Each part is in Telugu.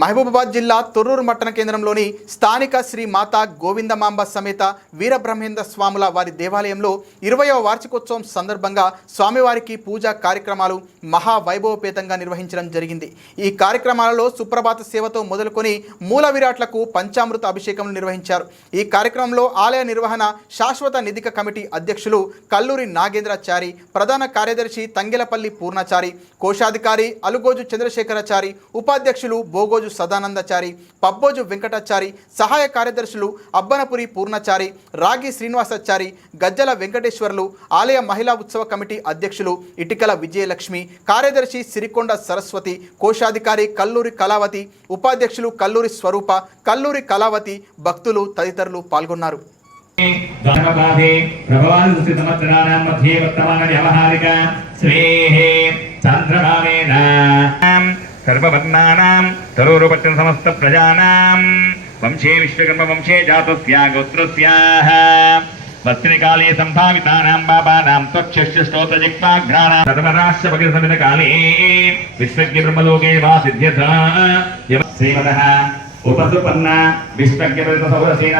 మహబూబాబాద్ జిల్లా తొర్రూరు పట్టణ కేంద్రంలోని స్థానిక శ్రీ మాతా గోవిందమాంబ సమేత వీరబ్రహ్మేంద్ర స్వాముల వారి దేవాలయంలో ఇరవయవ వార్షికోత్సవం సందర్భంగా స్వామివారికి పూజా కార్యక్రమాలు మహావైభవపేతంగా నిర్వహించడం జరిగింది. ఈ కార్యక్రమాలలో సుప్రభాత సేవతో మొదలుకొని మూల విరాట్లకు పంచామృత అభిషేకం నిర్వహించారు. ఈ కార్యక్రమంలో ఆలయ నిర్వహణ శాశ్వత నిధిక కమిటీ అధ్యక్షులు కల్లూరి నాగేంద్రాచారి ప్రధాన కార్యదర్శి తంగెలపల్లి పూర్ణచారి కోశాధికారి అలుగోజు చంద్రశేఖరాచారి ఉపాధ్యక్షులు బోగోజు సదానందచారి పబ్బోజు వెంకటాచారి సహాయ కార్యదర్శులు అబ్బనపురి పూర్ణచారి రాగి శ్రీనివాసాచారి గజ్జల వెంకటేశ్వర్లు ఆలయ మహిళా ఉత్సవ కమిటీ అధ్యక్షులు ఇటికల విజయలక్ష్మి కార్యదర్శి సిరికొండ సరస్వతి కోశాధికారి కల్లూరి కళావతి ఉపాధ్యక్షులు కల్లూరి స్వరూప కల్లూరి కళావతి భక్తులు తదితరులు పాల్గొన్నారు. ధనబాధే ప్రభవాది సంవత్సరాణం మధ్యే వర్తమాన వ్యవహారిక. శ్రేః చంద్రభావేన. సర్వవర్ణానాం తరోరుపత్ర సమస్త ప్రజానాం వంశే విశ్వకర్మ వంశే జాతస్య గోత్రస్యాః వస్త్రకాలే సంభావితానాం బాబానాం త్వక్షస్య స్తోత్రజిక్వాఘ్రాణాం సర్వరాశ్య భగత సమిత కాలే విశ్వజ్ఞ బ్రహ్మలోకే వా సిద్ధ్యథా యవ శ్రీమదః ఉపసుపన్న విశ్వజ్ఞ బ్రహ్మ సౌరసేన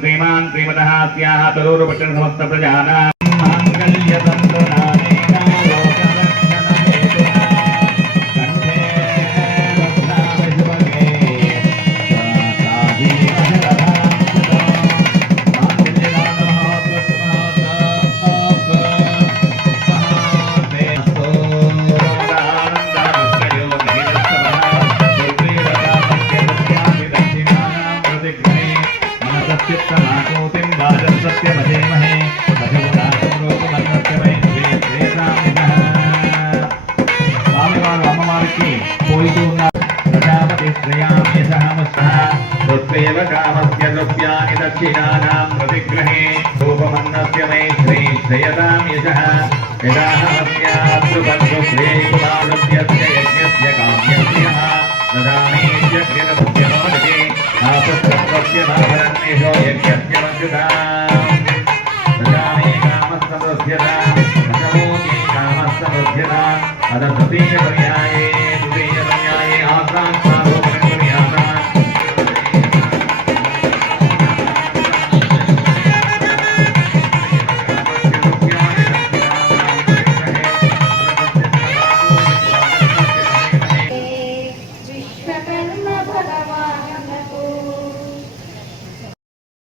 శ్రీమాన్ శ్రీమత తరూరు పట్టణ సమస్త ప్రజానా అమ్మవారికి పోయితూ ఉన్నారు. ప్రజాపతి శ్రేయామి సహమస్యేవ కామస్య ద్రవ్యాని దక్షిణానాం ప్రతిగ్రహే. రూపమన్నస్య మే శ్రీ శ్రేయతాం యశః యదాహమస్యాద్రుబంధు శ్రే యజ్ఞస్య కామ్యస్య దదామీత్యగ్నిరముఖ్యనోదతి ఆపత్రత్వస్య నాభరణేషో యజ్ఞస్య వంచుతాం దదామి కామస్తమస్యత పర్యాయే.